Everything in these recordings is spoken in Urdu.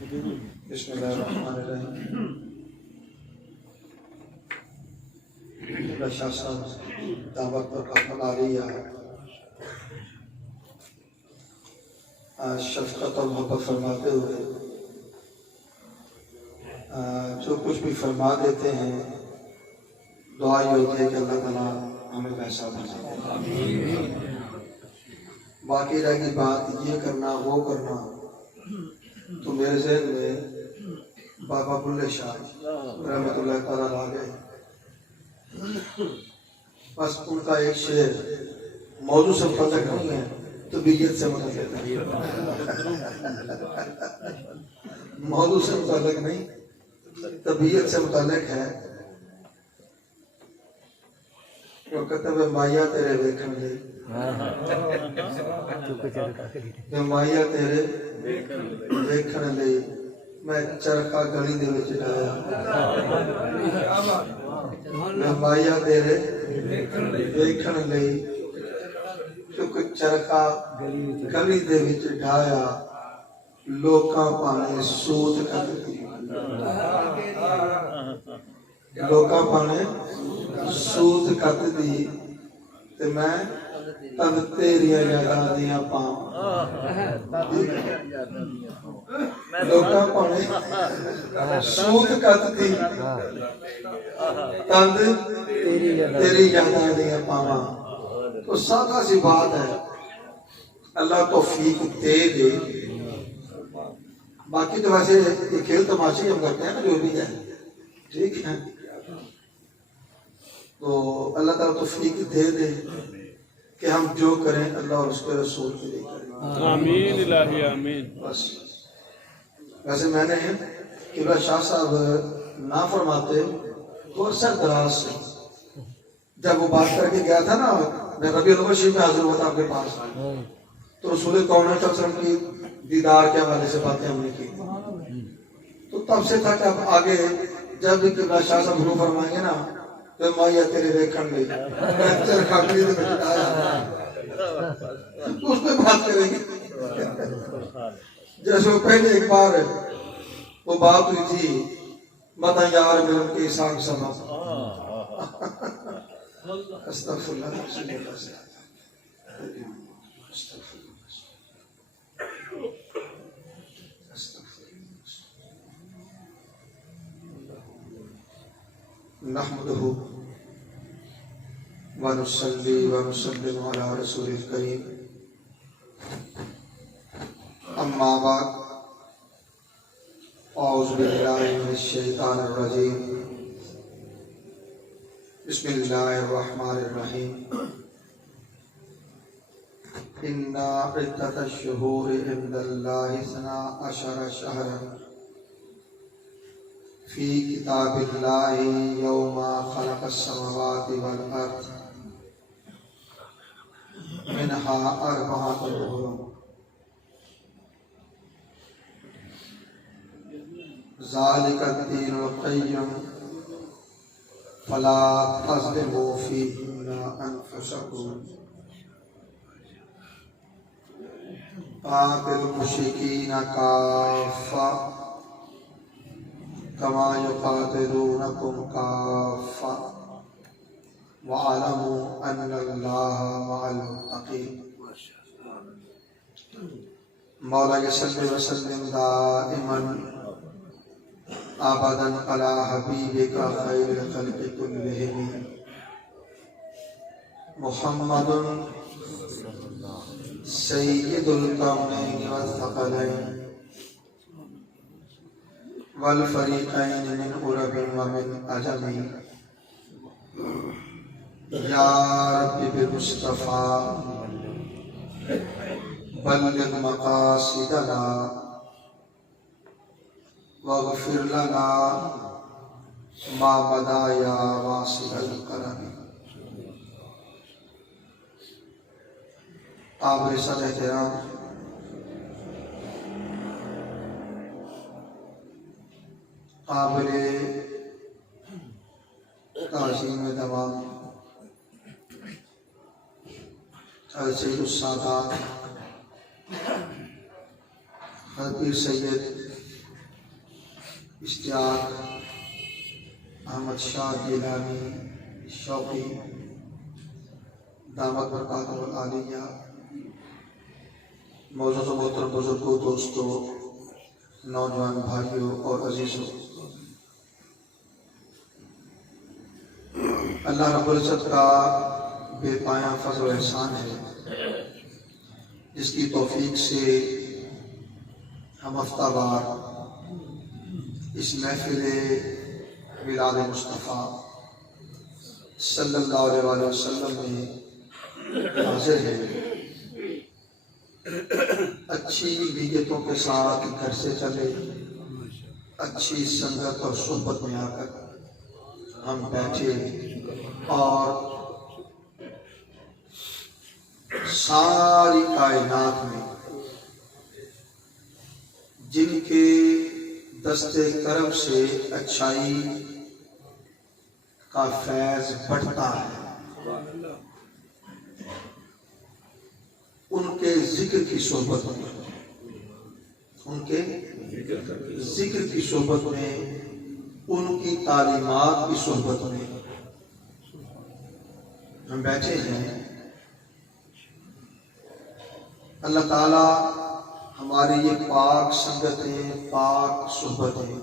بسم اللہ الرحمن الرحیم۔ شاہ صاحب دعوت پر قبول آ رہی ہے، شفقت اور محبت فرماتے ہوئے جو کچھ بھی فرما دیتے ہیں، دعا یہ ہوتی ہے کہ اللہ تعالیٰ ہمیں پیسہ بھیجے۔ باقی رہ گئی بات یہ کرنا وہ کرنا، تو میرے ذہن میں بابا بلے شاہ رحمۃ اللہ تعالیٰ آ گئے۔ بس ان کا ایک شعر موضوع سے متعلق نہیں ہے، طبیعت سے متعلق ہے، موضوع سے متعلق نہیں، طبیعت سے متعلق ہے۔ وہ کہتے ہیں مایا تیرے ویکھن لئی، مایا تیرے ویکھن لئی میں چرخا گلی دے وچ ڈایا، میں مایا تیرے ویکھن لئی کیونکہ چرخا گلی دے وچ ڈایا، لوکاں پانے سود کردی، لوکاں پانے سود کردی تے میں تد تیریاں یاداں دیاں پاواں، لوکاں پانے سود کردی تد تیری یاداں دیاں پاواں۔ تو سادہ سی بات ہے، اللہ توفیق دے دے۔ باقی تو ویسے یہ کھیل تماشے ہم کرتے ہیں نا، جو بھی ہے ٹھیک ہے، تو اللہ تعالیٰ توفیق دے دے کہ ہم جو کریں اللہ اور اس کے رسول کے لیے کریں، آمین الہی آمین۔ بس ویسے میں نے قبلہ شاہ صاحب نہ فرماتے تو سر دراز سے جب وہ بات کر کے گیا تھا نا، میں ربیع الاول شریف میں حاضر ہوا تھا آپ کے پاس، تو رسول کونین صلی اللہ علیہ وسلم کی دیدار کے حوالے سے باتیں ہم نے کی، تو تب سے تھا کہ اب آگے جب بھی قبلہ شاہ صاحب حضور فرمائیں گے نا تو مایا تیرے ویکھن لئی میں چرخا گلی دے وچ ڈایا، اس پہ بات کریں گے۔ جیسے وہ پہلے ایک بار وہ بات ہوئی تھی متا یار ملن کے سانگ سما، استغفر اللہ رسول اللہ صلی اللہ علیہ وسلم۔ نحمده ونصلي ونسلم على رسول الكريم، اما بعد، اعوذ باللہ من الشیطان الرجیم، بسم اللہ الرحمن الرحیم۔ ان عدۃ الشہور عند اللہ 12 شہرا فی کتاب اللہ یوم خلق السماوات والارض منہا 4 حرم، ذالک الدین القیم فلا تظلموا فیہن انفسکم، قاتلوا المشرکین کافۃ کما یقاتلونکم کافۃ وَاعْلَمُوا أَنَّ اللَّهَ مَعَ الْمُتَّقِينَ۔ مولا صلی وسلم دائما ابدا علی حبیبک خیر الخلق کلہم محمد سید الکونین والثقلین والفریقین من عرب ومن عجم، یا رب بالمصطفیٰ بلغ مقاصدنا واغفر لنا ما بدا یا واسع الکرم۔ قابل صد احترام قابل تعظیم تمام سید السادات حضرت سید اشتیاق احمد شاہ گیلانی شوقی دامت برکاتہ العالیہ، معزز و محترم بزرگوں، دوستوں، نوجوان بھائیوں اور عزیزوں، اللہ رب العزت کا بے پایاں فضل و احسان ہے جس کی توفیق سے ہم ہفتہ وار اس محفل میلاد مصطفیٰ صلی اللہ علیہ وآلہ وسلم میں حاضر ہیں۔ اچھی نیتوں کے ساتھ گھر سے چلے، اچھی سنگت اور صحبت میں آ کر ہم بیٹھے اور ساری کائنات میں جن کے دست کرم سے اچھائی کا فیض بڑھتا ہے، ان کے ذکر کی صحبت میں، ان کے ذکر کی صحبت میں، ان کی تعلیمات کی صحبت میں ہم بیٹھے ہیں۔ اللہ تعالیٰ ہماری یہ پاک سنگتیں، پاک صحبتیں،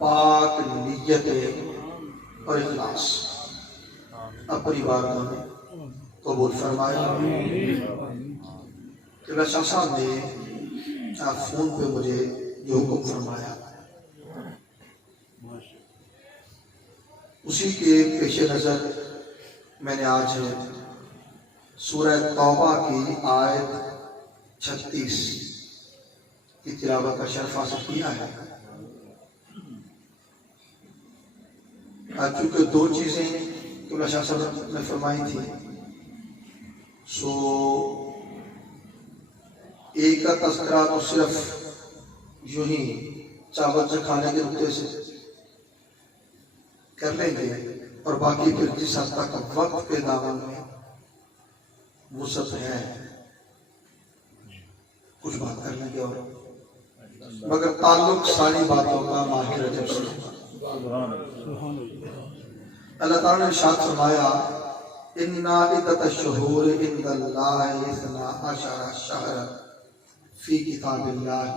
پاک نیتیں اور اخلاص اپنی بارگاہ میں قبول فرمائے۔ کہ شاہ صاحب نے فون پہ مجھے جو حکم فرمایا اسی کے پیش نظر میں نے آج سورہ توبہ کی آیت 36 کی تلاوت کا شرف حاصل کیا ہے۔ چونکہ دو چیزیں کہ شاہ صاحب نے فرمائی تھی، سو ایک کا تذکرہ تو صرف یوں ہی چاول سے کھانے کے نقطے سے کر لیں گے، اور باقی پھر جس حد تک وقت کے دامن میں وسعت ہے کچھ بات کر لیں گے، اور مگر تعلق ساری باتوں کا ماہ رجب سے ہوگا۔ اللہ تعالیٰ نے ارشاد فرمایا اِنَّا عِدَّةَ الشُّهُورِ عِندَ اللَّهِ اثْنَا عَشَرَ شَهْرًا فِي كِتَابِ اللَّهِ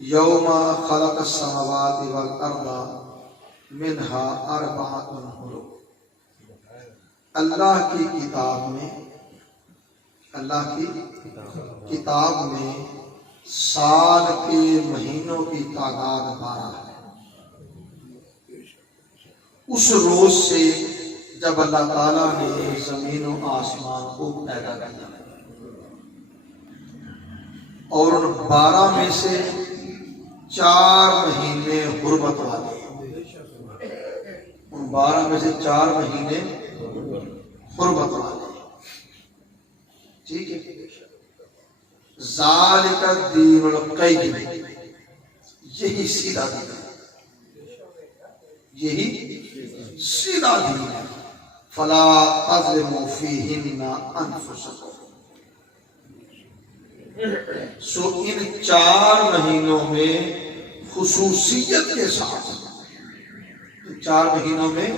يَوْمَ خَلَقَ السَّمَاوَاتِ وَالْأَرْضَ مِنْهَا أَرْبَعَةٌ حُرُمٌ۔ اللہ کی کتاب میں، اللہ کی کتاب میں سال کے مہینوں کی تعداد 12 ہے۔ اس روز سے جب اللہ تعالیٰ نے زمین و آسمان کو پیدا کیا اور ان 12 میں سے 4 مہینے حرمت والے، ان 12 میں سے 4 مہینے حرمت والے، ٹھیک ہے۔ ذالک الدین القیم، یہی سیدھا دین ہے، یہی سیدھا دین ہے۔ فلا تظلموا فیہن انفسکم، سو ان 4 مہینوں میں خصوصیت کے ساتھ، 4 مہینوں میں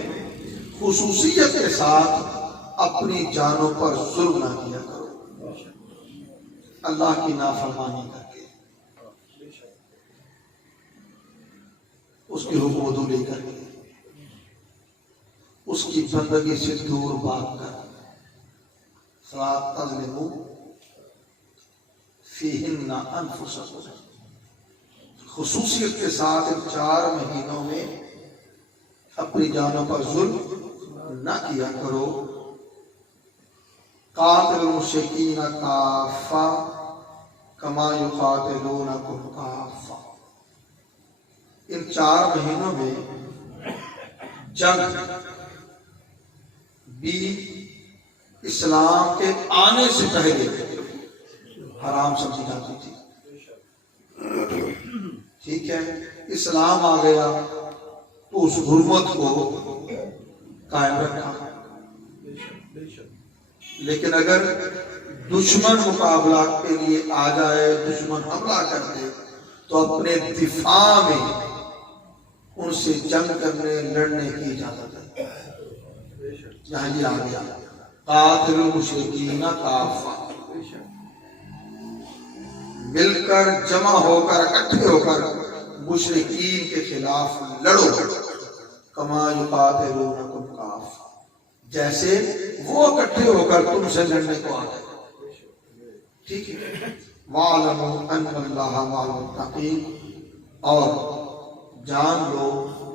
خصوصیت کے ساتھ اپنی جانوں پر ظلم نہ کیا کرو، اللہ کی نافرمانی کر کے، اس کی حکم و دولی کر کے، اس کی بندگی سے دور بھاگ کر، فلا تظلموا فیہن انفسکم، خصوصیت کے ساتھ ان 4 مہینوں میں اپنی جانوں پر ظلم نہ کیا کرو۔ قاتل المشرکین کافہ کما یقاتلونکم کافہ، ان 4 مہینوں میں جنگ بھی اسلام کے آنے سے پہلے حرام سمجھی جاتی تھی، ٹھیک ہے۔ اسلام آ گیا تو اس حرمت کو قائم رکھا، لیکن اگر دشمن مقابلہ کے لیے آ جائے، دشمن حملہ کر دے تو اپنے دفاع میں ان سے جنگ کرنے لڑنے کی اجازت ہے۔ یہاں یہ آ گیا قاتل المشرکین کافہ، مل کر جمع ہو کر اکٹھے ہو کر مشرکین کے خلاف لڑو، کما یقاتلونکم کافہ، جیسے وہ اکٹھے ہو کر تم سے لڑنے کو آ گئے۔ ٹھیک ہے، وَاعْلَمُوا أَنَّ اللَّهَ مَعَ الْمُتَّقِينَ، اور جان لو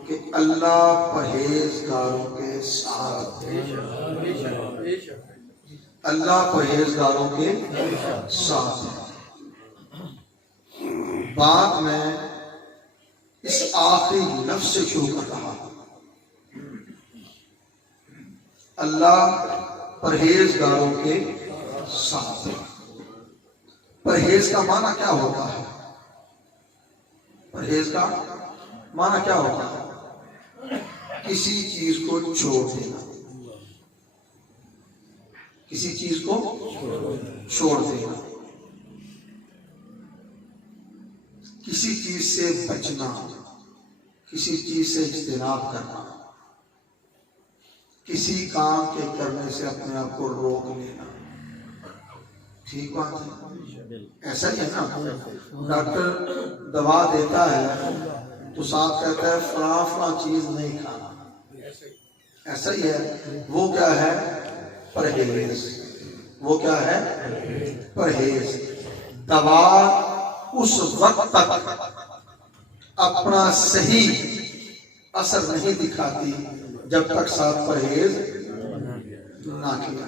کہ اللہ پرہیزگاروں کے ساتھ ہے، اللہ پرہیزگاروں کے ساتھ ہے۔ بات میں اس آخری لفظ سے شروع کر رہا ہوں، اللہ پرہیزگاروں کے ساتھ ہے۔ پرہیز کا معنی کیا ہوتا ہے؟ پرہیز کا معنی کیا ہوتا ہے؟ کسی چیز کو چھوڑ دینا، کسی چیز کو چھوڑ دینا، کسی چیز سے بچنا، کسی چیز سے اجتناب کرنا، کسی کام کے کرنے سے اپنے آپ کو روک لینا۔ ٹھیک بات ہے، ایسا ہی ہے نا، ڈاکٹر دوا دیتا ہے تو ساتھ کہتا ہے فلاں فلاں چیز نہیں کھانا، ایسا ہی ہے۔ وہ کیا ہے؟ پرہیز۔ وہ کیا ہے؟ پرہیز۔ دوا اس وقت تک اپنا صحیح اثر نہیں دکھاتی جب تک ساتھ پرہیز نہ کیا۔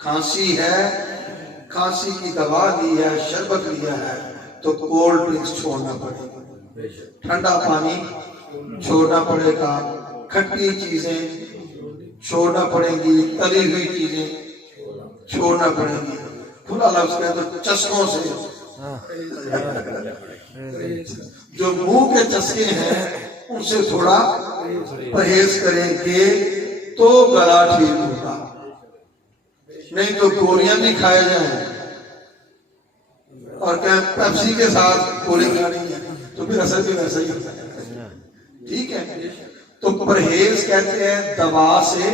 کھانسی ہے، کھانسی کی دوا لی ہے، شربت لیا ہے تو کولڈ ڈرنکس چھوڑنا پڑے گا، ٹھنڈا پانی چھوڑنا پڑے گا، کھٹی چیزیں چھوڑنا پڑیں گی، تلی ہوئی چیزیں چھوڑنا پڑیں گی۔ کھلا لفظ کہے تو چشموں سے، جو منہ کے چسکے ہیں ان سے تھوڑا پرہیز کریں گے تو گلا ٹھیک ہوگا، نہیں تو گولیاں بھی کھائے جائیں اور کہیں پیپسی کے ساتھ گولی کھانی ہے تو پھر اثر بھی ویسا ہی ہوتا ہے۔ ٹھیک ہے، تو پرہیز کہتے ہیں دوا سے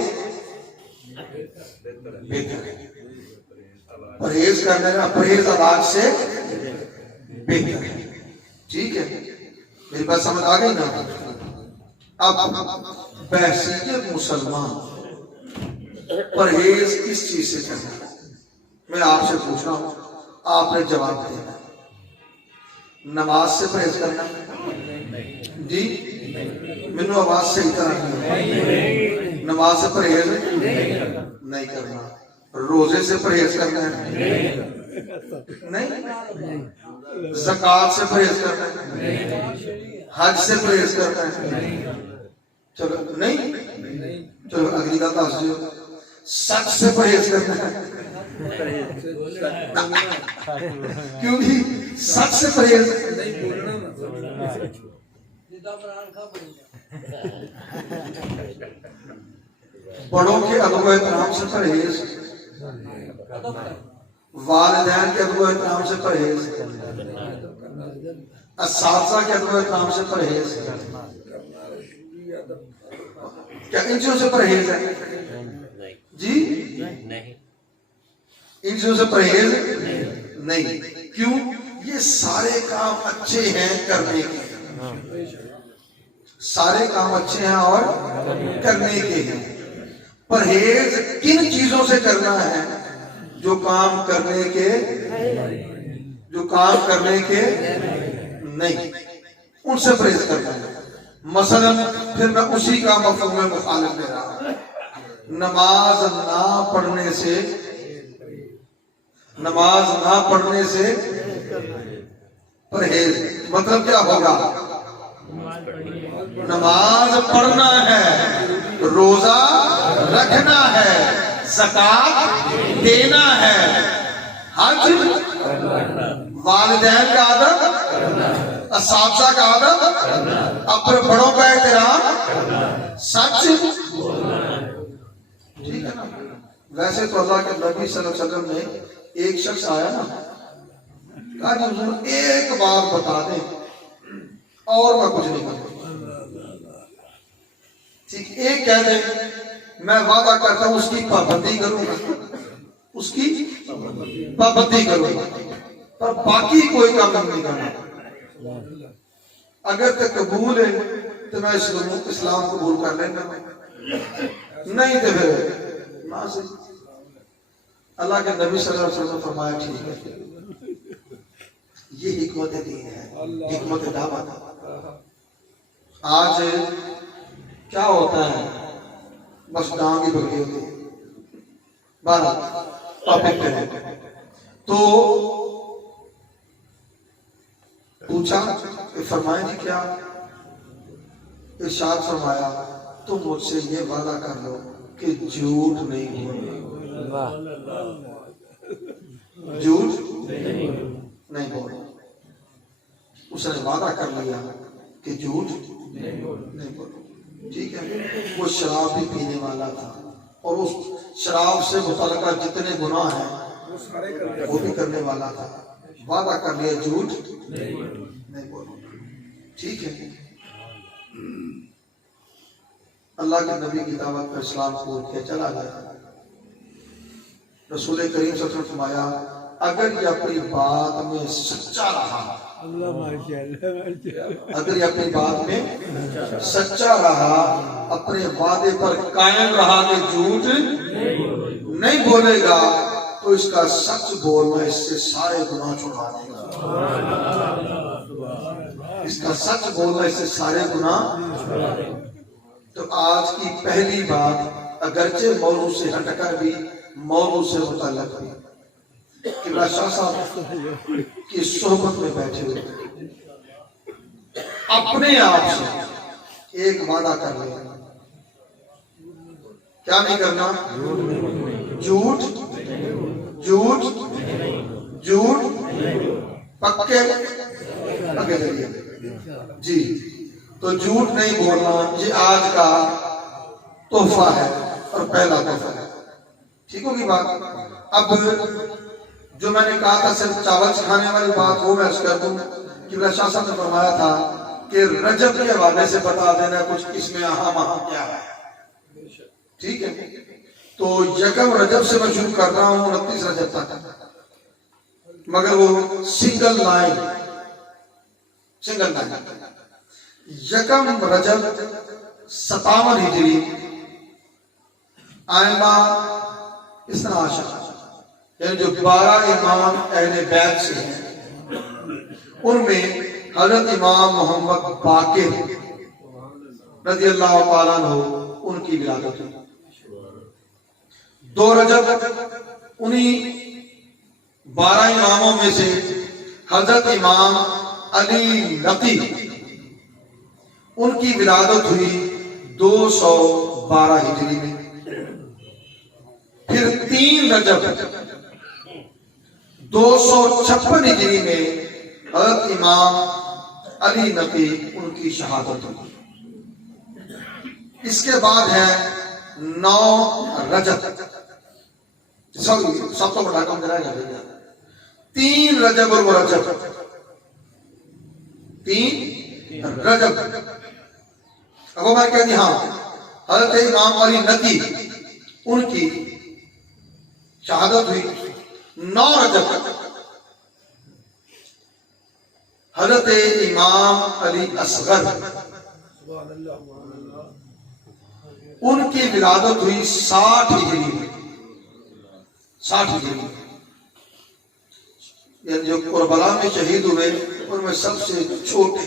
بہتر ہے، پرہیز کرنے کا، پرہیز علاج سے بہتر ہے۔ ٹھیک ہے، میری بات سمجھ آ گئی نا؟ اب بحیثیت مسلمان پرہیز کس چیز سے کرنا ہے؟ میں آپ سے پوچھ رہا ہوں، آپ نے جواب دینا۔ نماز سے پرہیز کرنا ہے؟ جی مینو آواز صحیح طرح نہیں، نماز سے پرہیز نہیں کرنا۔ روزے سے پرہیز کرنا ہے؟ نہیں۔ زکوٰۃ سے پرہیز کرنا ہے؟ حج سے پرہیز کرنا ہے؟ چلو نہیں، چلو اگلی بات آج جو سچ سے پرہیز کرنا ہے، کیونکہ سچ سے پرہیز بڑوں کے ادب و احترام سے پرہیز، والدین کے ادب و احترام سے پرہیز، اساتذہ کے ادب و احترام سے پرہیز، کیا ان چیزوں سے پرہیز ہے؟ جی ان چیزوں سے پرہیز نہیں۔ کیوں؟ یہ سارے کام اچھے ہیں کرنے کے، سارے کام اچھے ہیں اور کرنے کے ہیں۔ پرہیز کن چیزوں سے کرنا ہے؟ جو کام کرنے کے نہیں، ان سے پرہیز کرنا ہے۔ مثلا پھر میں اسی کا مفہوم مخالف دے رہا ہوں، نماز نہ پڑھنے سے پرہیز، مطلب کیا ہوگا؟ نماز پڑھنا ہے، روزہ رکھنا ہے، زکوٰۃ دینا ہے، حج، والدین کا ادب، اساتذہ کا ادب، اپنے بڑوں کا احترام، سچ۔ ٹھیک ہے نا؟ ویسے تو اللہ کے نبی صلی اللہ علیہ وسلم نے ایک شخص آیا نا، کہا جی حضور ایک بات بتا دیں اور میں کچھ نہیں کروں، ٹھیک ایک کہہ دیں میں وعدہ کرتا ہوں اس کی پابندی کروں گا، اس کی پابندی کروں گا، پر باقی کوئی کام نہیں کرنا، اگر تو قبول ہے تو میں اسلام قبول کر لینا، نہیں تو پھر نہ سے اللہ کے نبی صلی اللہ علیہ وسلم نے فرمایا ٹھیک ہے، یہ حکمت دین ہے، حکمت دعوت۔ آج کیا ہوتا ہے بس ڈانگ ہی بگڑی ہوتی ہے، بارہ ٹاپک پہ ہے تو پوچھا فرمائیں جی کیا؟ ارشاد فرمایا تم مجھ سے یہ وعدہ کر لو کہ جھوٹ نہیں بولنا، جھوٹ نہیں بولنا۔ اس نے وعدہ کر لیا کہ جھوٹ نہیں بولنا، ٹھیک ہے۔ وہ شراب بھی پینے والا تھا اور اس شراب سے متعلقہ جتنے گناہ ہیں وہ بھی کرنے والا تھا، وعدہ کر لیا جھوٹ نہیں بولنا، ٹھیک ہے۔ اللہ کے نبی کی دعوت پر اسلام قبول کیا، چلا گیا۔ رسول کریم صلی اللہ علیہ وسلم فرمایا اگر یہ اپنی بات میں سچا رہا، اگر یہ اپنی بات میں سچا رہا، اپنے وعدے پر قائم رہا کہ جھوٹ نہیں بولے گا، تو اس کا سچ بولنا اس سے سارے گناہ چھڑوا دے گا، اس کا سچ بولنا اس سے سارے گناہ۔ تو آج کی پہلی بات اگرچہ موضوع سے ہٹ کر بھی موضوع سے متعلق بھی، قبلہ شاہ صاحب کی صحبت میں بیٹھے ہوئے اپنے آپ سے ایک وعدہ کر لیں، کیا نہیں کرنا؟ جھوٹ جھوٹ جھوٹ پکے پکے ذریعے جی۔ تو جھوٹ نہیں بولنا یہ آج کا تحفہ ہے اور پہلا تحفہ ہے، ٹھیک ہوگی بات۔ اب جو میں نے کہا تھا صرف چاول کھانے والی بات وہ میں کر دوں کہ شاہ صاحب نے فرمایا تھا کہ رجب کے حوالے سے بتا دینا کچھ اس میں اہم کیا ہے، ٹھیک ہے۔ تو یکم رجب سے میں شروع کر رہا ہوں 29 رجب تک، مگر وہ سنگل لائن یکم رجب 57 ہجری آئمہ اثنا عشر، یعنی جو 12 امام اہل بیت سے ہیں، ان میں حضرت امام محمد باقر رضی اللہ تعالیٰ عنہ ان کی ولادت ہوئی۔ 2 رجب انہی 12 اماموں میں سے حضرت امام علی نقی ان کی ولادت ہوئی 212 ہجری میں۔ پھر 3 رجب 256 ہجری میں حضرت امام علی نقی ان کی شہادت ہوئی۔ اس کے بعد ہے 9 رجب، سب تو بڑا کام کرا گا 3 رجب اور رجب 3 رجب۔ اب میں کہہ دی ہاں حضرت امام علی نقی ان کی شہادت ہوئی۔ 9 رجب حضرت امام علی اصغر ان کی ولادت ہوئی 60 ہجری میں، 60 ہجری، یعنی جو کربلا میں شہید ہوئے ان میں سب سے چھوٹے۔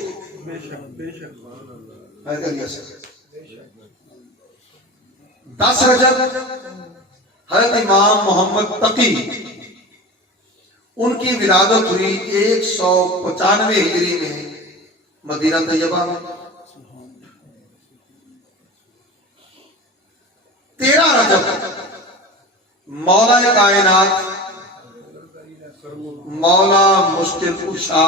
10 رجب حضرت امام محمد تقی ان کی ولادت ہوئی 195 ہجری میں مدینہ طیبہ میں۔ 13 رجب مولا کائنات مولا مشکل کشا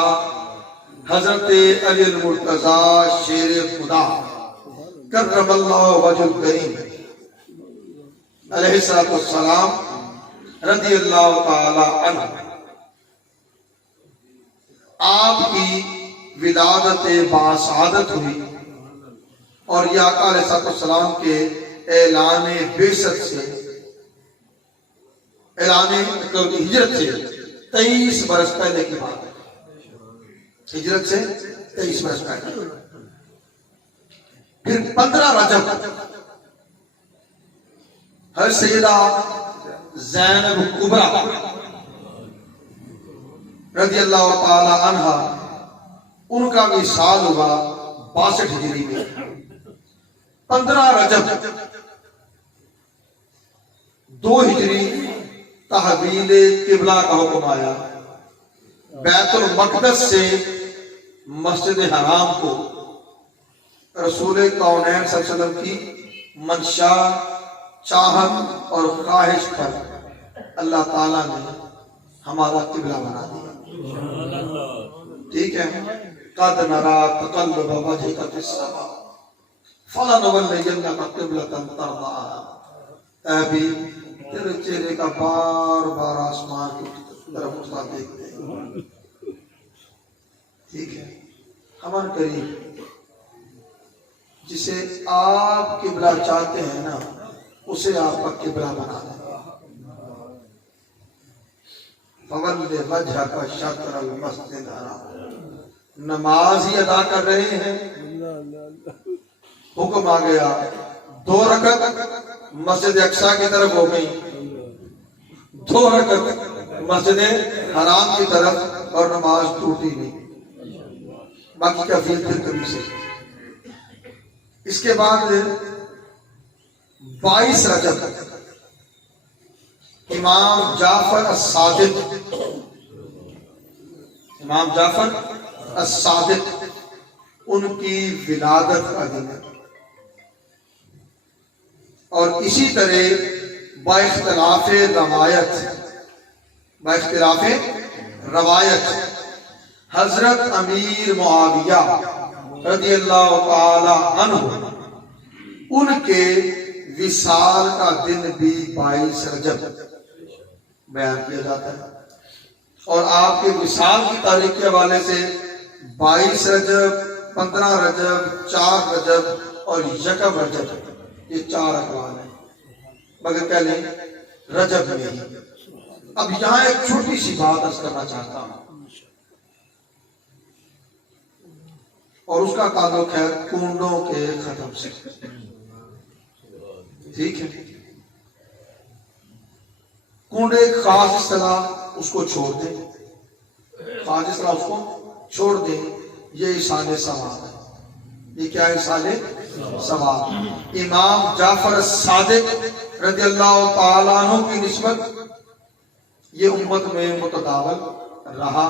حضرت علی المرتضیٰ شیر خدا کرم اللہ وجہ الکریم علیہ السلام رضی اللہ تعالی عنہ آپ کی ولادت باسعادت ہوئی، اور یہ آقا علیہ السلام کے اعلان بعثت سے، اعلان ہجرت سے 23 برس پہلے کی بات ہے، ہجرت سے 23 برس پہلے۔ پھر 15 رجب ہر سیدہ زینب کبریٰ رضی اللہ تعالی عنہ ان کا وصال ہوا 62 ہجری میں۔ 15 رجب 2 ہجری تحویل قبلہ کا حکم آیا، بیت المقدس سے مسجد حرام کو رسول کونین صلی اللہ علیہ وسلم کی منشا، چاہت اور خواہش پر اللہ تعالیٰ نے ہمارا قبلہ بنا دیا۔ ٹھیک ہے، قد نرا تقلب وجهك في السماء فلنولینک قبلۃ ترضاها، اے بھی تیرے چہرے کا بار بار آسمان کی طرف اٹھتا دیکھتے ہیں۔ ٹھیک ہے، ہمارے قریب جسے آپ قبلہ چاہتے ہیں نا، اسے آپ کا قبلہ بنا دیں۔ فَوَلِّ وَجْهَكَ شَطْرَ الْمَسْجِدِ الْحَرَامِ، نماز ہی ادا کر رہے ہیں، حکم آ گیا 2 رکعت مسجد اقصیٰ کی طرف ہو گئی، 2 رکعت مسجد حرام کی طرف، اور نماز ٹوٹی نہیں، باقی کا فیل پھر کبھی سے۔ اس کے بعد 22 رجب امام جعفر الصادق، امام جعفر الصادق ان کی ولادت کا دن ہے، اور اسی طرح باختلاف روایت حضرت امیر معاویہ رضی اللہ تعالی عنہ ان کے وصال کا دن بھی 22 رجب بیان کیا جاتا ہے، اور آپ کے وصال کی تاریخ کے حوالے سے 22 رجب، 15 رجب، 4 رجب اور 1 رجب، یہ 4 اقوال ہیں، مگر کہہ لیں رجب میں ہی۔ اب یہاں ایک چھوٹی سی بات عرض کرنا چاہتا ہوں، اور اس کا تعلق ہے کنڈوں کے ختم سے۔ ٹھیک ہے، کنڈ ایک خاص اصطلاح، اس کو چھوڑ دیں، خاص اصطلاح اس کو چھوڑ دیں، یہ ایصال ثواب ہے۔ یہ کیا ہے؟ ایصال ثواب۔ امام جعفر الصادق رضی اللہ تعالیٰ عنہ کی نسبت یہ امت میں متداول رہا۔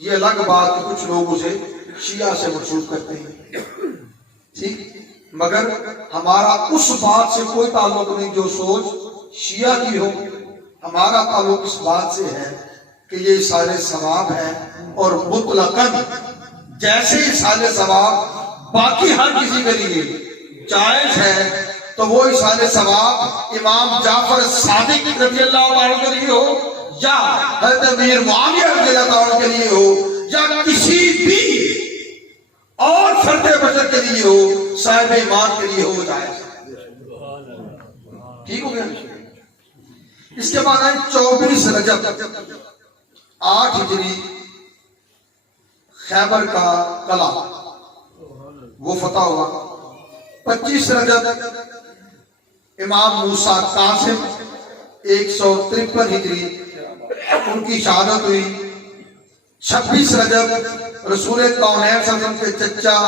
یہ الگ بات کہ کچھ لوگ اسے شیعہ سے منسوب کرتے ہیں، ٹھیک، مگر ہمارا اس بات سے کوئی تعلق نہیں جو سوچ شیعہ کی ہو۔ ہمارا تعلق اس بات سے ہے کہ یہ ایصال ثواب ہے، اور مطلقاً جیسے ایصال ثواب باقی ہر کسی کے لیے جائز ہے، تو وہ ایصال ثواب امام جعفر صادق رضی اللہ عنہ کے لیے ہو، یا حضرت امیر معاویہ رضی اللہ عنہ کے لیے ہو، یا کسی بھی اور فرد بشر کے لیے ہو، صاحب ایمان کے لیے ہو، جائز۔ ٹھیک ہو گیا؟ اس کے بعد آئے 24 رجب 8 ہجری، خیبر کا قلعہ وہ فتح ہوا۔ 25 رجب امام موسیٰ قاسم 153 ہجری ان کی شہادت ہوئی۔ 26 رجب رسول کونین صلی اللہ علیہ وسلم کے چچا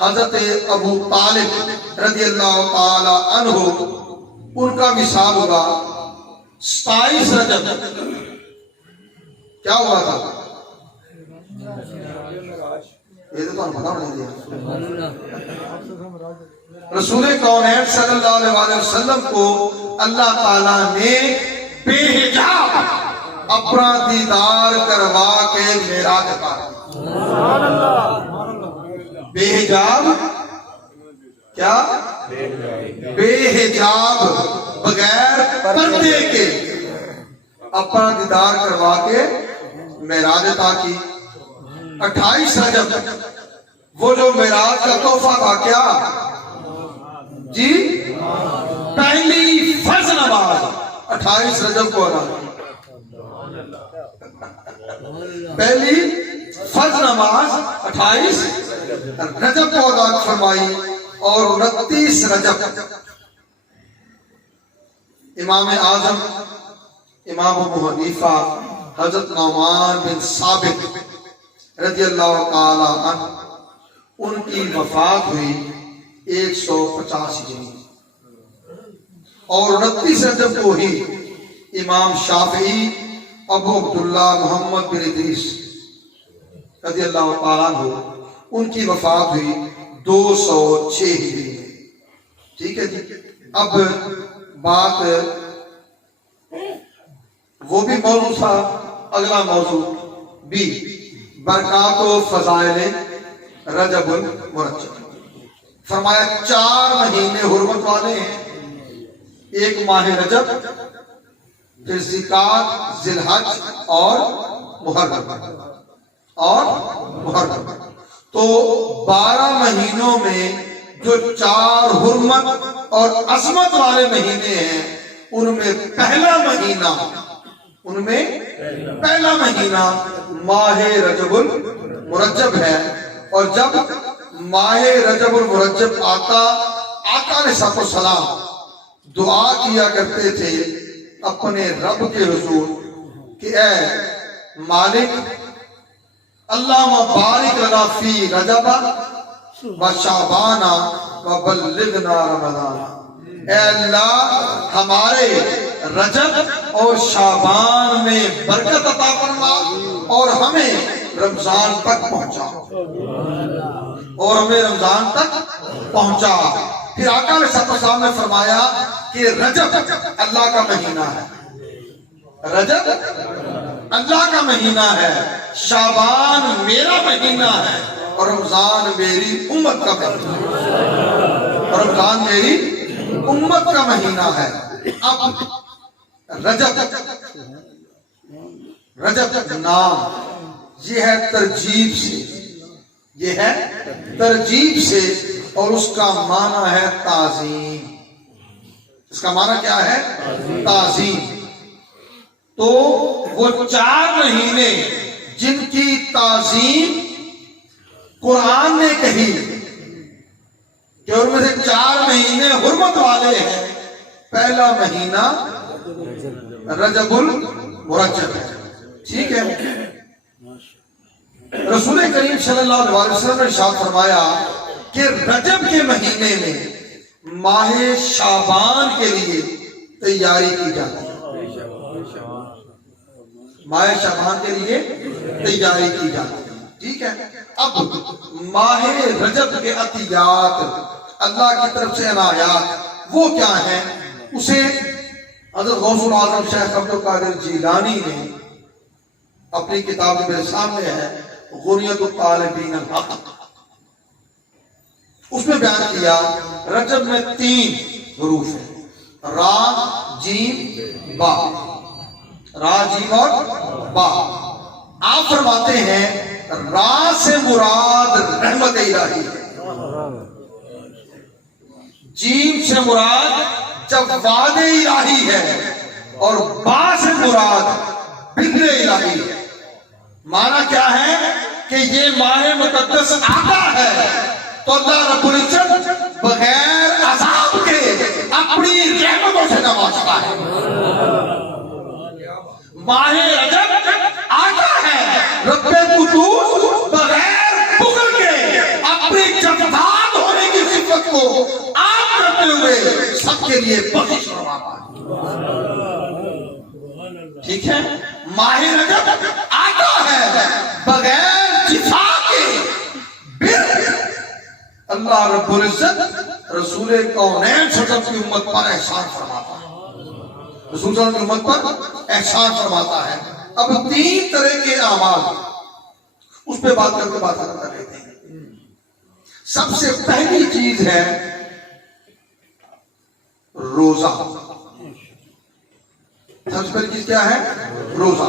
حضرت ابو طالب رضی اللہ تعالی عنہ ان کا وصال ہوا۔ 27 رجب کیا ہوا تھا؟ یہ تو ہم پتا نہیں دیا۔ رسول کونین صلی اللہ علیہ وسلم کو اللہ تعالیٰ نے بے حجاب اپنا دیدار کروا کے معراج عطا کی۔ بے حجاب کیا؟ بے حجاب، بغیر پردے کے اپنا دیدار کروا کے معراج عطا کی۔ 28 رجب وہ جو معراج کا تحفہ تھا کیا جی؟ پہلی فرض نماز 28 رجب کو ادا کی۔ پہلی فرض نماز 28 رجب کو ادا فرمائی، اور 29 رجب امام اعظم امام ابو حنیفہ حضرت نعمان بن ثابت رضی اللہ تعالی عنہ ان کی وفات ہوئی 150 ہجری، اور 29 رجب کو ہی امام شافعی ابو عبداللہ محمد بن ادریس رضی اللہ تعالیٰ عنہ ان کی وفات ہوئی 206 ہجری میں۔ ٹھیک ہے جی، اب بات وہ بھی موضوع تھا، اگلا موضوع بھی برکات و فضائل رجب المرجب۔ فرمایا 4 مہینے حرمت والے ہیں، ایک ماہ رجب، پھر ذیقعدہ، ذی الحج اور محرم تو 12 مہینوں میں جو 4 حرمت اور عظمت والے مہینے ہیں، ان میں پہلا مہینہ ماہ رجب المرجب ہے۔ اور جب ماہ رجب المرجب آتا، آقا علیہ السلام دعا کیا کرتے تھے اپنے رب کے حضور کہ اے مالک اللہم بارک لنا فی رجب و شعبان و بلغنا رمضان، اے اللہ ہمارے رجب اور شعبان میں برکت عطا فرما اور ہمیں رمضان تک پہنچا۔ پھر آقا علیہ السلام نے فرمایا کہ رجب اللہ کا مہینہ ہے، رجب اللہ کا مہینہ ہے، شعبان میرا مہینہ ہے، اور رمضان میری امت کا مہینہ ہے، اور رمضان میری امت کا مہینہ ہے۔ اب رجب نام یہ ہے ترجیب سے، اور اس کا معنی ہے تعظیم۔ اس کا معنی کیا ہے؟ تعظیم۔ تو وہ 4 مہینے جن کی تعظیم قرآن نے کہی کہ ان میں سے 4 مہینے حرمت والے ہیں، پہلا مہینہ رجب المرجب ہے۔ ٹھیک ہے، رسول کریم صلی اللہ علیہ وسلم نے ارشاد فرمایا کہ رجب کے مہینے میں ماہ شعبان کے لیے تیاری کی جاتی ہے، ماہ شعبان کے لیے تیاری کی جاتی ہے۔ ٹھیک ہے، اب ماہ رجب کے عطیات، اللہ کی طرف سے عنایات وہ کیا ہیں، اسے حضرت غوث العظم شیخ عبد القادر جیلانی نے اپنی کتاب میں میرے سامنے ہے غنیۃ الطالبین الحق، اس میں بیان کیا رجب میں 3 حروف ہیں، را جیم با، را جیم اور با۔ آپ فرماتے ہیں را سے مراد رحمت الہی ہے، جیم سے مراد جواد الہی ہے، اور با سے مراد بر الہی ہے۔ معنی کیا ہے کہ یہ ماہ مقدس آتا ہے تو اللہ رب العزت بغیر عذاب کے اپنی رحمتوں سے نوازتا ہے۔ ماہ رجب آتا ہے رب قدوس بغیر بخل کے اپنی جفداد ہونے کی صفت کو عام کرتے ہوئے سب کے لیے بخشش فرماتا ہے۔ ٹھیک ہے، ماہ رجب آتا ہے بغیر جفا کے، اللہ رب العزت رسول کونین صلی اللہ علیہ وسلم کی امت پر احسان فرماتا ہے، رسول صلی اللہ علیہ وسلم کی امت پر احسان فرماتا ہے۔ اب 3 طرح کے اعمال اس پہ بات کر لیتے ہیں۔ سب سے پہلی چیز ہے روزہ۔ سب سے پہلی چیز کیا ہے؟ روزہ۔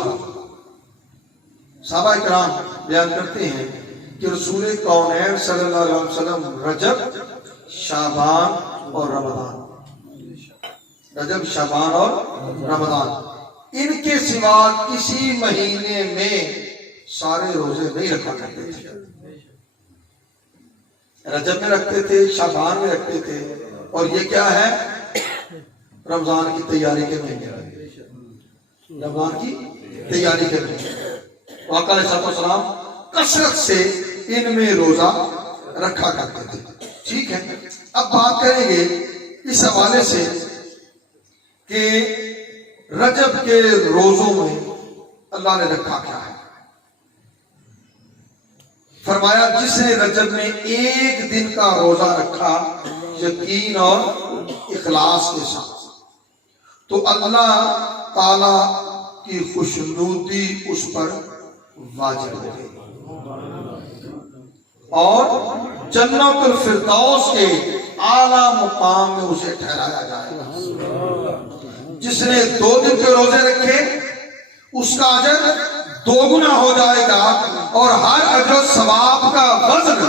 صحابہ کرام بیان کرتے ہیں کہ رسول کونین صلی اللہ علیہ وسلم رجب، شعبان اور رمضان، رجب، شعبان اور رمضان، ان کے سوا کسی مہینے میں سارے روزے نہیں رکھا کرتے تھے۔ رجب میں رکھتے تھے، شعبان میں رکھتے تھے، اور یہ کیا ہے؟ رمضان کی تیاری کے مہینے، رمضان کی تیاری کے مہینے۔ آقا علیہ السلام کثرت سے ان میں روزہ رکھا کرتے تھے۔ ٹھیک ہے، اب بات کریں گے اس حوالے سے کہ رجب کے روزوں میں اللہ نے رکھا کیا ہے۔ فرمایا جس نے رجب میں ایک دن کا روزہ رکھا یقین اور اخلاص کے ساتھ تو اللہ تعالی کی خوشنودی اس پر واجب ہو گئی اور جنت الفردوس کے اعلیٰ مقام میں اسے ٹھہرایا جائے گا۔ جس نے 2 دن کے روزے رکھے اس کا اجر 2 گنا ہو جائے گا، اور ہر اجر و ثواب کا وزن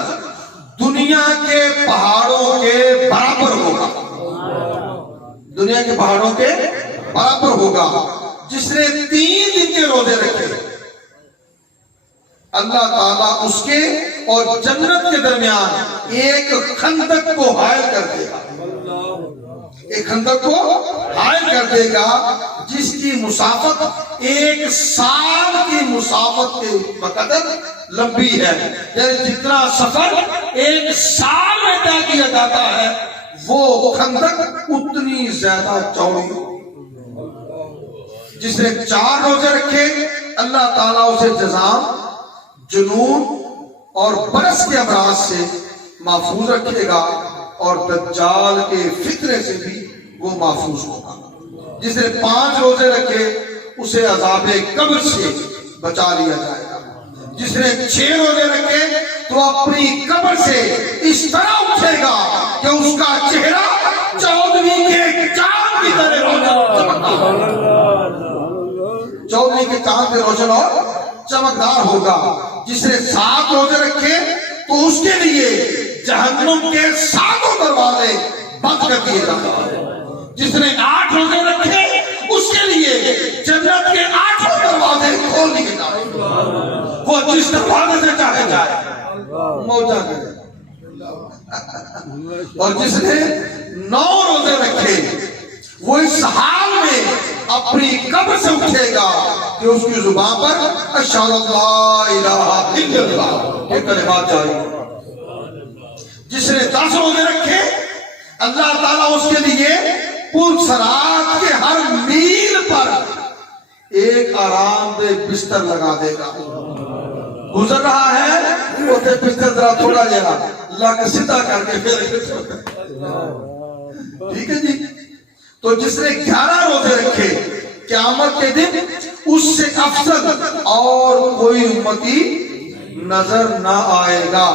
دنیا کے پہاڑوں کے برابر ہوگا، دنیا کے پہاڑوں کے برابر ہوگا۔ جس نے 3 دن کے روزے رکھے اللہ تعالیٰ اس کے اور جنت کے درمیان ایک خندق کو حائل کر دے گا، ایک خندق کو حائل کر دے گا جس کی مسافت 1 سال کی مسافت کے بقدر لمبی ہے، یعنی جتنا سفر 1 سال میں طے کیا جاتا ہے وہ خندق اتنی زیادہ چوڑی ہوگی۔ جس نے 4 روزے رکھے اللہ تعالیٰ اسے جذام، جنون اور برس کے امراض سے محفوظ رکھے گا، اور دجال کے فتنے سے بھی وہ محفوظ ہوگا۔ جس نے 5 روزے رکھے اسے عذاب قبر سے بچا لیا جائے گا۔ جس نے 6 روزے رکھے تو اپنی قبر سے اس طرح اٹھے گا کہ اس کا چہرہ 14ویں کے چاند کی طرح چودھویں کے چاند پہ روشن اور چمکدار ہوگا۔ جس نے 7 روزے رکھے تو اس کے لیے جہنم کے 7 دروازے بند کر دیے جائیں گے۔ جس نے 8 روزے رکھے اس کے لیے جنت کے 8 دروازے کھول دیے جائیں گے، وہ جس دروازے سے چاہے جائے موجہ کرے۔ اور جس نے 9 روزے رکھے وہ اس حال میں اپنی قبر سے اٹھے گا کہ اس کی زبان پر اشہد اللہ الہ الا اللہ یہ کلمات جاری۔ جس نے 10 روزے رکھے اللہ تعالیٰ اس کے لیے پرسرات کے ہر میل پر ایک آرام دہ بستر لگا دے گا۔ گزر رہا ہے وہ بستر ذرا تھوڑا لینا اللہ کے سیدھا کر کے پھر ٹھیک ہے جی۔ تو جس نے 11 روزے رکھے قیامت کے دن اس سے افضل اور کوئی امتی نظر نہ آئے گا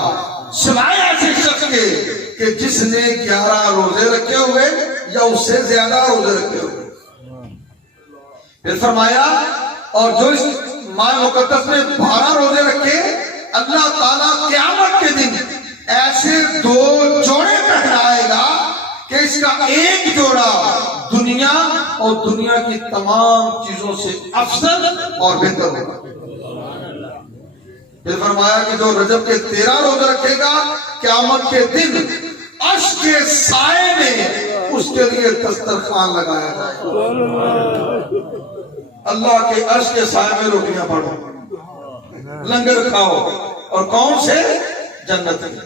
سوائے ایسے شخص کے کہ جس نے 11 روزے رکھے ہوئے یا اس سے زیادہ روزے رکھے ہوئے۔ پھر فرمایا اور جو اس ماہ مقدس میں 12 روزے رکھے اللہ تعالیٰ قیامت کے دن ایسے 2 جوڑے پہنائے گا کہ اس کا ایک جوڑا دنیا اور دنیا کی تمام چیزوں سے افضل اور بہتر ہوگا۔ پھر فرمایا کہ جو رجب کے 13 روزے رکھے گا قیامت کے دن عرش کے سائے میں اس کے لیے دسترخوان لگایا جائے گا۔ اللہ کے عرش کے سائے میں روٹیاں پڑھو، لنگر کھاؤ، اور کون سے؟ جنت کے۔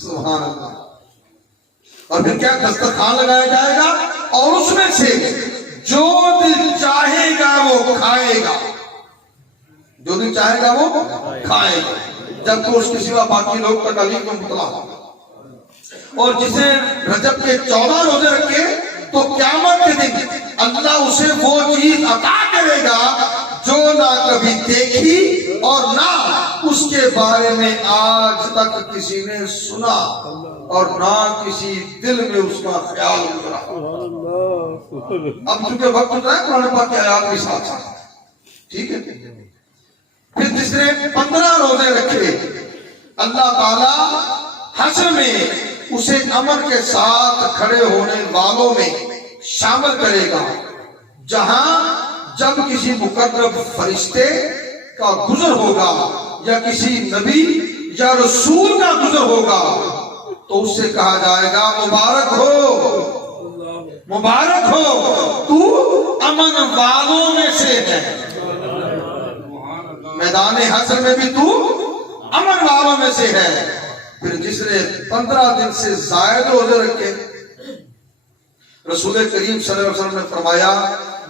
سبحان اللہ۔ اور پھر کیا؟ دسترخوان لگایا جائے گا اور اس میں سے جو دل چاہے گا وہ کھائے گا، جو دل چاہے گا وہ کھائے گا، جب تو اس کے سوا باقی لوگ تکالیف میں مبتلا ہوں۔ اور جسے رجب کے 14 روزے رکھے تو قیامت کے دن اللہ اسے وہ چیز عطا کرے گا جو نہ کبھی دیکھی اور نہ اس کے بارے میں آج تک کسی نے سنا اور نہ کسی دل میں اس کا خیال گزرا۔ اب چونکہ وقت ہوتا ہے قرآن پاک کی آیات کے ساتھ ساتھ، ٹھیک ہے۔ پھر جس نے 15 روزے رکھے اللہ تعالی حشر میں اسے امن کے ساتھ کھڑے ہونے والوں میں شامل کرے گا، جہاں جب کسی مقرب فرشتے کا گزر ہوگا یا کسی نبی یا رسول کا گزر ہوگا تو اس سے کہا جائے گا مبارک ہو، مبارک ہو، تو امن والوں میں سے ہے۔ میدان حشر میں بھی تو امن والوں میں سے ہے۔ پھر جس نے 15 دن سے زائد روزے رکھے، رسول کریم صلی اللہ علیہ وسلم نے فرمایا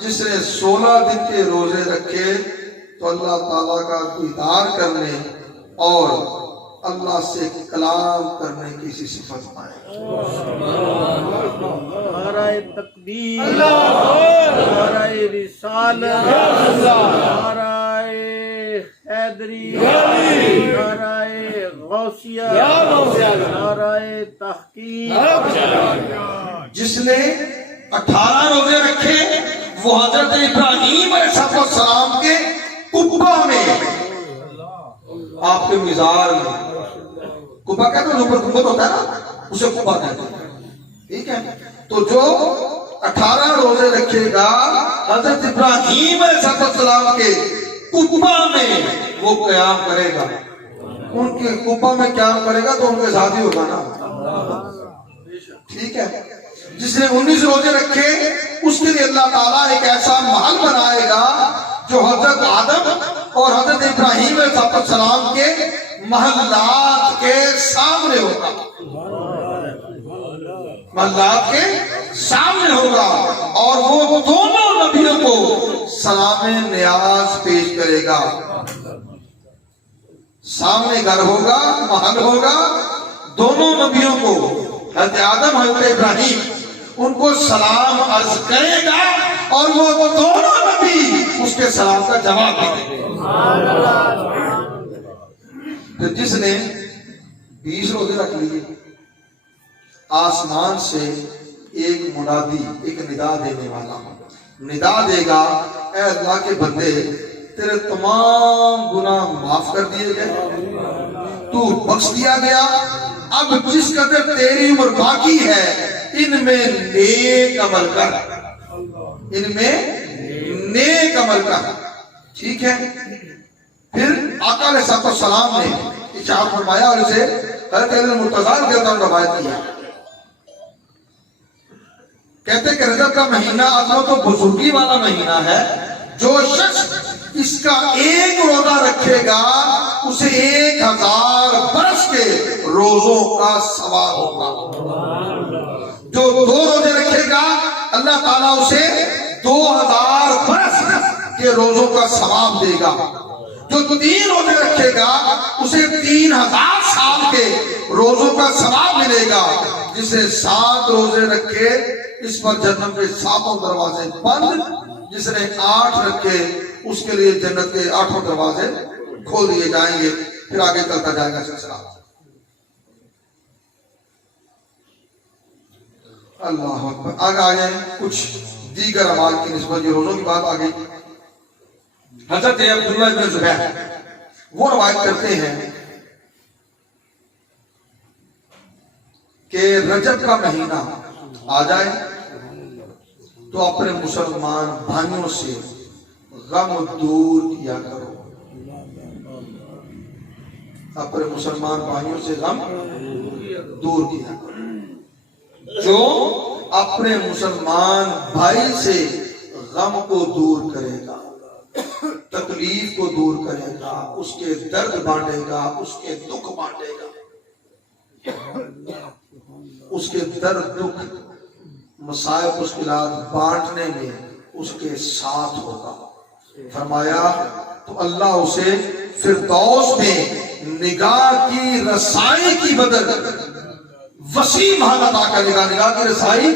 جس نے 16 دن کے روزے رکھے تو اللہ تعالیٰ کا دیدار کرنے اور اللہ سے کلام کرنے کی سی صفت پائے۔ نعرہ تکبیر، نعرہ رسالت، نعرہ حیدری، نعرہ غوثیہ، نعرہ تحقیق۔ جس نے 18 روزے رکھے وہ حضرت ابراہیم علیہ السلام کے قبہ میں، آپ کے مزار میں، قبہ کہتے ہیں اوپر گنبد ہوتا ہے نا، اسے قبہ کہتے ہیں، ٹھیک ہے۔ تو جو 18 روزے رکھے گا حضرت ابراہیم علیہ السلام کے قبہ میں وہ قیام کرے گا، ان کے قبہ میں قیام کرے گا تو ان کے ساتھ ہی ہوگا نا، ٹھیک ہے۔ جس نے 19 روزے رکھے اس کے لیے اللہ تعالیٰ ایک ایسا محل بنائے گا جو حضرت آدم اور حضرت ابراہیم علیہ السلام کے محلات کے سامنے ہوگا، محلات کے سامنے ہوگا، اور وہ دونوں نبیوں کو سلام نیاز پیش کرے گا۔ سامنے گھر ہوگا، محل ہوگا، دونوں نبیوں کو حضرت آدم حضرت ابراہیم ان کو سلام عرض کرے گا اور وہ دونوں نبی اس کے سلام کا جواب دیں گے۔ تو جس نے 20 روزے رکھ لیے، آسمان سے ایک منادی، ایک ندا دینے والا ندا دے گا، اے اللہ کے بندے تیرے تمام گناہ معاف کر دیے گئے، تو بخش دیا گیا، اب جس قدر تیری عمر باقی ہے ان میں نیک عمل کر، ان میں نیک عمل کر، ٹھیک ہے۔ پھر آقا علیہ السلام نے ارشاد فرمایا اور اسے حضرت علی مرتضیٰ کے اندر روایت کیا، کہتے کہ رجب کا مہینہ عظمت و بزرگی والا مہینہ ہے، جو شخص اس کا ایک روزہ رکھے گا اسے 1000 برس کے روزوں کا ثواب ہوگا۔ جو 2 روزے رکھے گا اللہ تعالیٰ اسے 2000 برس کے روزوں کا ثواب دے گا۔ جو 3 روزے رکھے گا اسے 3000 سال کے روزوں کا ثواب ملے گا۔ جس نے 7 روزے رکھے اس پر جنت کے 7 دروازے بند، جس نے 8 رکھے اس کے لیے جنت کے 8 دروازے کھول دیے جائیں گے۔ پھر آگے چلتا جائے گا سلسلہ۔ اللہ اکبر۔ آگے کچھ دیگر اعمال کی نسبت یہ روزوں کی بات آ گئی۔ حضرت عبداللہ بن زبیر وہ روایت کرتے ہیں کہ رجب کا مہینہ آ جائے تو اپنے مسلمان بھائیوں سے غم دور کیا کرو، اپنے مسلمان بھائیوں سے غم دور کیا کرو۔ جو اپنے مسلمان بھائی سے غم کو دور کرے گا، تکلیف کو دور کرے گا، اس کے درد بانٹے گا، اس کے دکھ بانٹے گا، اس کے درد دکھ مصائب مشکلات بانٹنے میں اس کے ساتھ ہوگا۔ فرمایا تو اللہ اسے فردوس میں نگاہ کی رسائی کی بدل وسیع محل عطا کرے گا۔ نگاہ کی رسائی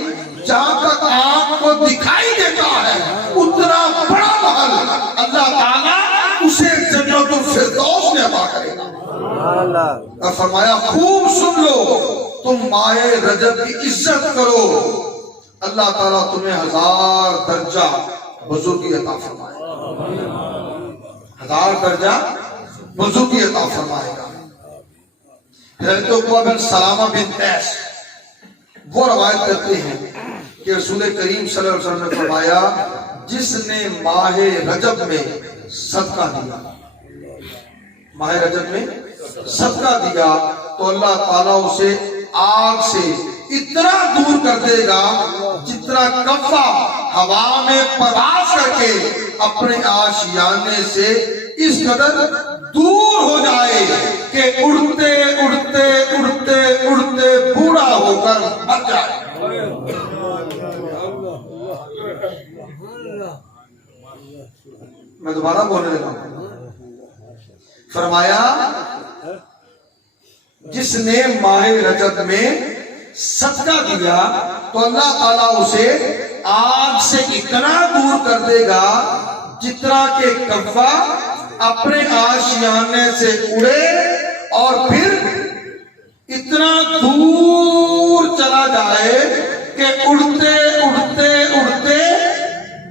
جہاں تک آپ کو دکھائی دیتا ہے اتنا بڑا محل اللہ تعالیٰ اسے جنت الفردوس میں عطا کرے گا۔ اور فرمایا خوب سن لو، تم ماہ رجب کی عزت کرو، اللہ تعالیٰ تمہیں 1000 درجہ بزرگی عطا فرمائے گا، 1000 درجہ بزرگی عطا فرمائے گا۔ حضرت عقبہ بن سلامہ بن قیس وہ روایت کرتے ہیں کہ رسول کریم صلی اللہ علیہ وسلم نے فرمایا جس نے ماہ رجب میں صدقہ دیا، ماہ رجب میں صدقہ دیا تو اللہ تعالیٰ اسے آگ سے اتنا دور کر دے گا جتنا کفہ ہوا میں پرواز کر کے اپنے آشیانے سے اس قدر دور ہو جائے کہ اڑتے اڑتے اڑتے اڑتے بوڑھا ہو کر مر جائے۔ میں دوبارہ بولنے لگا ہوں، فرمایا جس نے ماہ رجب میں صدقہ دیا تو اللہ تعالیٰ اسے آگ سے اتنا دور کر دے گا جتنا کہ کفہ اپنے آشیانے سے اڑے اور پھر اتنا دور چلا جائے کہ اڑتے اڑتے اڑتے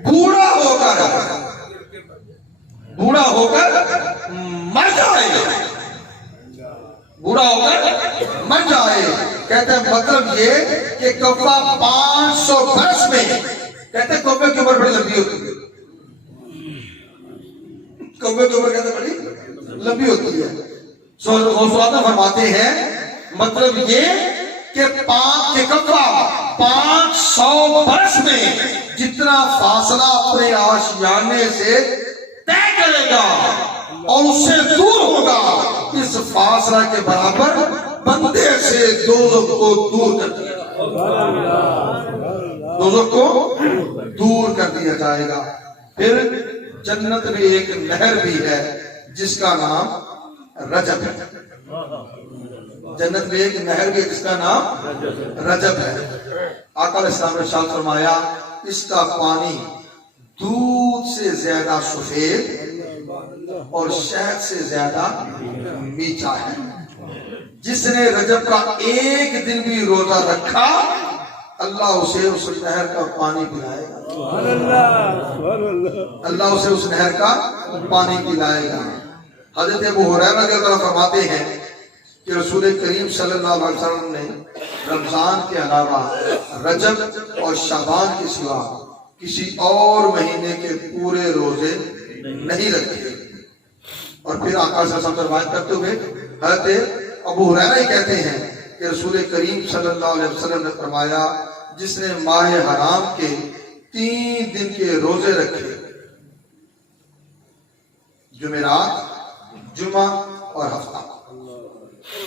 بوڑھا ہو کر مر جائے، بوڑھا ہو کر مر جائے۔ کہتے ہیں مطلب یہ کہ کفہ 500 برس میں، کہتے ہیں کفے کی عمر بڑی لمبی ہوتی ہے، کفے کی عمر کہتے ہیں بڑی لمبی ہوتی ہے۔ غوث فرماتے ہیں مطلب یہ کہ کفہ 500 برس میں جتنا فاصلہ اپنے آشیانے سے طے کرے گا اور اس سے دور ہوگا، اس فاصلہ کے برابر بندے سے دوزخ کو دور کر دیا دوزخ کو دور کر دیا جائے گا۔ پھر جنت میں ایک نہر بھی ہے جس کا نام رجب ہے، جنت میں ایک نہر بھی ہے جس کا نام رجب ہے۔ آقا علیہ السلام نے ارشاد فرمایا اس کا پانی دودھ سے زیادہ سفید اور شہد سے زیادہ میٹھا ہے۔ جس نے رجب کا ایک دن بھی روزہ رکھا اللہ اسے اس نہر کا پانی پلائے گا، اللہ اسے اس نہر کا پانی پلائے گا۔ حضرت ابو ہریرہ رضی اللہ عنہ فرماتے ہیں کہ رسول کریم صلی اللہ علیہ وسلم نے رمضان کے علاوہ رجب اور شعبان کے سوا کسی اور مہینے کے پورے روزے نہیں رکھے۔ اور پھر آقا صلی اللہ علیہ وسلم سے روایت کرتے ہوئے حضرت ابو ہریرہ ہی کہتے ہیں کہ رسول کریم صلی اللہ علیہ وسلم نے فرمایا جس نے ماہ حرام کے 3 دن کے روزے رکھے، جمعرات، جمعہ اور ہفتہ،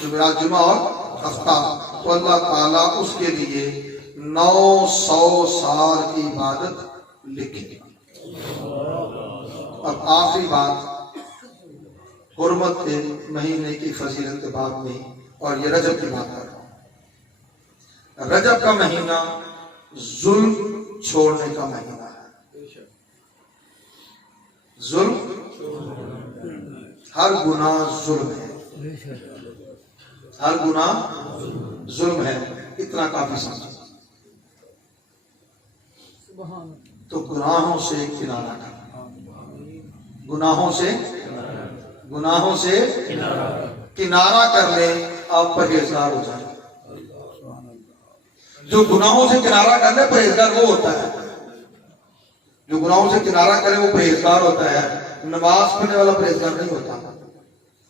جمعرات، جمعہ اور ہفتہ، تو اللہ تعالیٰ اس کے لیے 900 سال کی عبادت لکھے۔ اب آخری بات حرمت کے مہینے کی فضیلت کے بعد میں اور یہ رجب کی بات کر رہا ہوں۔ رجب کا مہینہ ظلم چھوڑنے کا مہینہ ہے، ظلم، ہر گناہ ظلم ہے، ہر گناہ ظلم ہے، اتنا کافی سمجھو۔ تو گناہوں سے کنارہ کرنا، گناہوں سے کنارہ کر لیں، آپ پرہیزگار ہو جائیں۔ جو گناہوں سے کنارہ کر لے پرہیزگار وہ ہوتا ہے، جو گناہوں سے کنارہ کرے وہ پرہیزگار ہوتا ہے۔ نماز پڑھنے والا پرہیزگار نہیں ہوتا،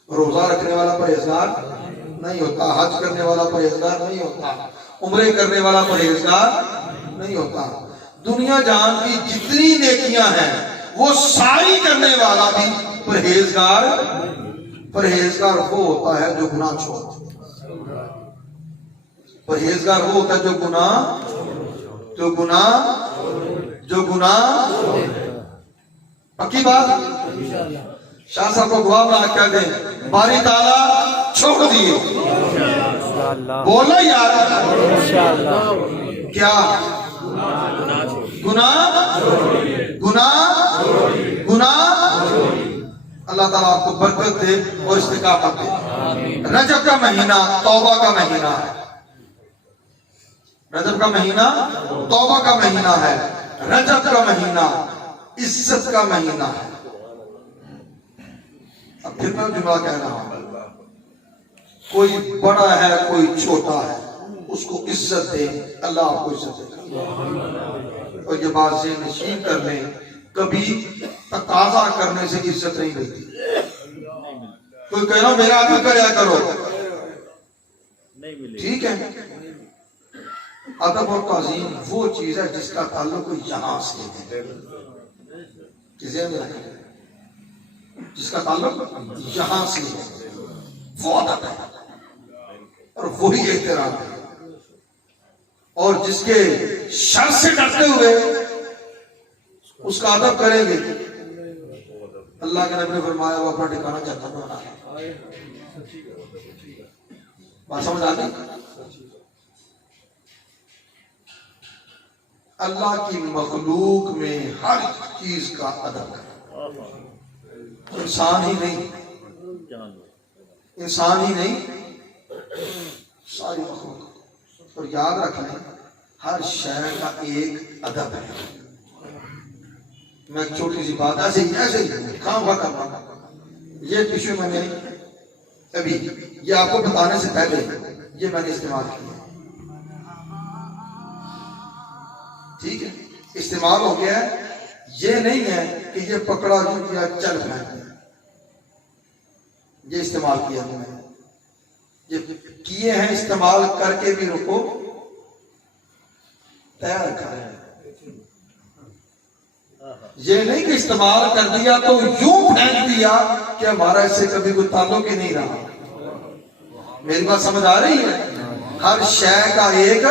روزہ رکھنے والا پرہیزگار نہیں ہوتا، حج کرنے والا پرہیزگار نہیں ہوتا، عمرے کرنے والا پرہیزگار نہیں ہوتا۔ دنیا جہان کی جتنی نیکیاں ہیں وہ ساری کرنے والا بھی پرہیزگار وہ ہوتا ہے جو گناہ چھوڑتا ہے، پرہیزگار وہ ہوتا ہے جو گناہ پکی بات۔ شاہ صاحب کو دعا بنا کیا دیں، باری تعالیٰ چھوڑ دیے، بولا یار کیا گناہ اللہ تعالیٰ آپ کو برکت دے اور استقامت دے. رجب کا مہینہ توبہ کا مہینہ ہے. رجب کا مہینہ توبہ کا مہینہ ہے. رجب کا مہینہ عزت کا مہینہ ہے. اب پھر میں جملہ کہہ رہا ہوں, کوئی بڑا ہے کوئی چھوٹا ہے, اس کو عزت دے, اللہ آپ کو عزت دے. اور یہ بات ذہن نشین کر لیں, کبھی تقاضا کرنے سے عزت نہیں ملتی. کوئی کہنا میرا آدمی کریا کرو, ٹھیک ہے. ادب اور تعظیم وہ چیز ہے جس کا تعلق یہاں سے ہے, جس کا تعلق یہاں سے ہے, وہ ادب ہے اور وہی احترام ہے. اور جس کے شر سے ڈرتے ہوئے اس کا ادب کریں گے, اللہ کے نبی نے فرمایا وہ اپنا ٹھکانا چاہتا بنا. بات سمجھ آتی؟ اللہ کی مخلوق میں ہر چیز کا ادب ہے. انسان ہی نہیں, انسان ہی نہیں, ساری مخلوق. اور یاد رکھیں ہر شے کا ایک ادب ہے. میں ایک چھوٹی سی بات ایسے ہی کام کرتا ہوں. یہ ٹشو میں نے ابھی یہ آپ کو بتانے سے پہلے یہ میں نے استعمال کیا, ٹھیک ہے, استعمال ہو گیا ہے. یہ نہیں ہے کہ یہ پکڑا جو کیا چل پھینک, یہ استعمال کیا میں نے, یہ کیے ہیں استعمال کر کے بھی رکو تیار رکھا ہے. یہ نہیں کہ استعمال کر دیا تو یوں پھینک دیا کہ ہمارا اس سے کبھی کوئی تعلق ہی نہیں رہا. میری بات سمجھ آ رہی ہے؟ ہر شے کا ایک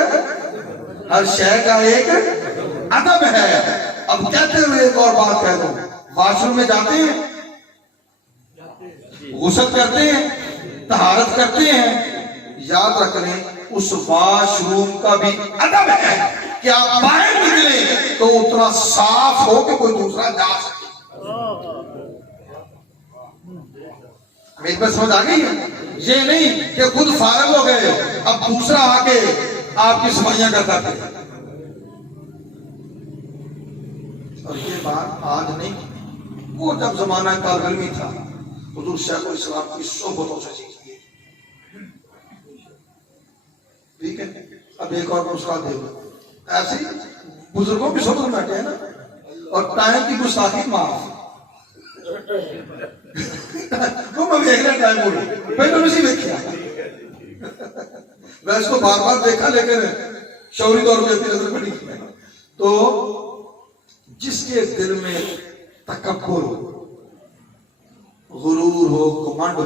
ادب ہے. اب کہتے ہوئے ایک اور بات کہہ دوں, واش روم میں جاتے ہیں, غسل کرتے ہیں, طہارت کرتے ہیں, یاد رکھ لیں اس واش روم کا بھی ادب ہے کہ آپ باہر نکلیں تو اتنا صاف ہو کہ کوئی دوسرا جا سکے. میری بات سمجھ آ گئی ہے؟ یہ نہیں کہ خود فارغ ہو گئے اب دوسرا آ کے آپ کی صفائیاں کرتا تھے. اور یہ بات آج نہیں, وہ جب زمانہ طالب علمی تھا حضور شیخ الاسلام کی صحبتوں سے سیکھی ہے. ٹھیک ہے, اب ایک اور نسخہ دے دو. ایسے ہی بزرگوں کی صحبت میں بیٹھے ہیں نا, اور ٹائم کی گستاخی معاف. تو میں دیکھ رہا ٹائم بولو پہلے نہیں دیکھا, میں اس کو بار بار دیکھا لیکن شعوری طور پہ اپنی نظر پڑی. تو جس کے دل میں تکبر ہو, غرور ہو, گھمنڈ ہو,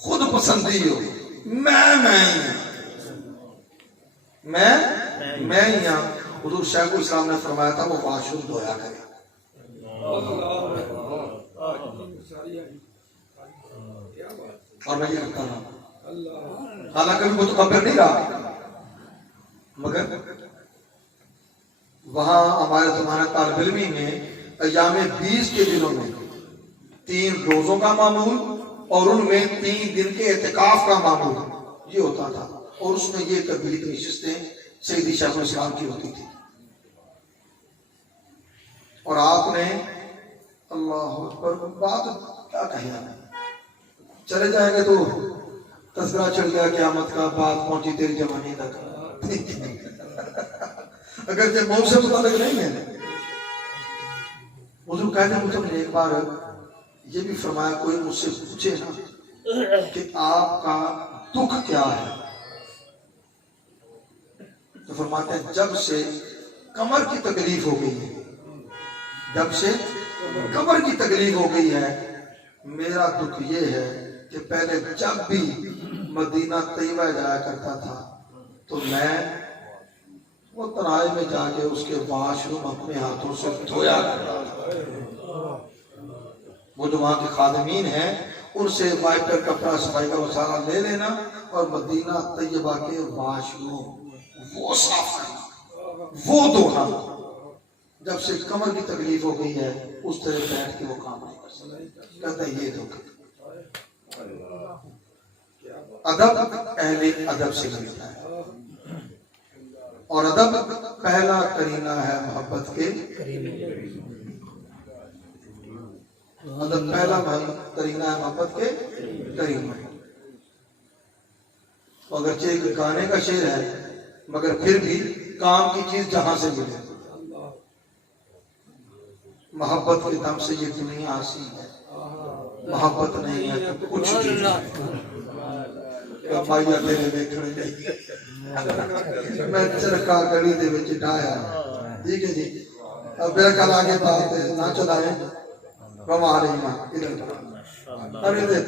خود پسندی ہو, میں ہی ہوں, حضور شیخ الاسلام نے فرمایا تھا وہ واش روم دھویا کرے. اور میں یہ کرتا ہوں, حالانکہ وہ تو کبر نہیں رہا, مگر وہاں ہمارے تمہارے طالب علمی میں ایام 20 کے دنوں میں 3 روزوں کا معمول اور ان میں 3 دن کے اعتکاف کا معمول یہ ہوتا تھا. اور اس میں یہ تبلیغ نشستیں سیدی شیخ الاسلام کی ہوتی تھی. اور آپ نے اللہ اکبر بات کیا کہنا ہے, چلے جائیں گے تو تذکرہ چل گیا قیامت کا, بات پہنچی تیری جوانی تک. اگر یہ موت سے متعلق نہیں ہے, حضور کہتے ہیں مجھے ایک بار یہ بھی فرمایا کوئی مجھ سے پوچھے نا کہ آپ کا دکھ کیا ہے, تو فرماتے ہیں جب سے کمر کی تکلیف ہو گئی ہے, جب سے کمر کی تکلیف ہو گئی ہے, میرا دکھ یہ ہے کہ پہلے جب بھی مدینہ طیبہ جایا کرتا تھا تو میں وہ تنہائی میں جا کے اس کے واش روم اپنے ہاتھوں سے دھویا کرتا تھا. وہ جو وہاں کے خادمین ہیں ان سے وائپ کر کپڑا صفائی کا وسارہ لے لینا اور مدینہ طیبہ کے واش روم وہ صاف کرنا, وہ دھونا, جب سے کمر کی تکلیف ہو گئی ہے اس طرح بیٹھ کے وہ کام نہیں کر سکتا، کہتا ہے یہ دھوکہ۔ ادب اہل ادب سے ملتا ہے، اور ادب پہلا کرینہ ہے محبت کے، ادب پہلا کرینہ ہے محبت کے کرینہ۔ اگرچہ ایک گانے کا شعر ہے مگر پھر بھی کام کی چیز جہاں سے ملے، محبت کے دم سے یہ دنیا ہنسی ہے، محبت نہیں ہے تو کچھ بھی نہیں۔ مائیا تیرے دیکھنے نہیں، میں چرکا گڑی دے وچ ڈایا، ٹھیک ہے جی۔ اب میرا کل آگے بات ہے، نہ چلائیں، روا رہی ماں ادھر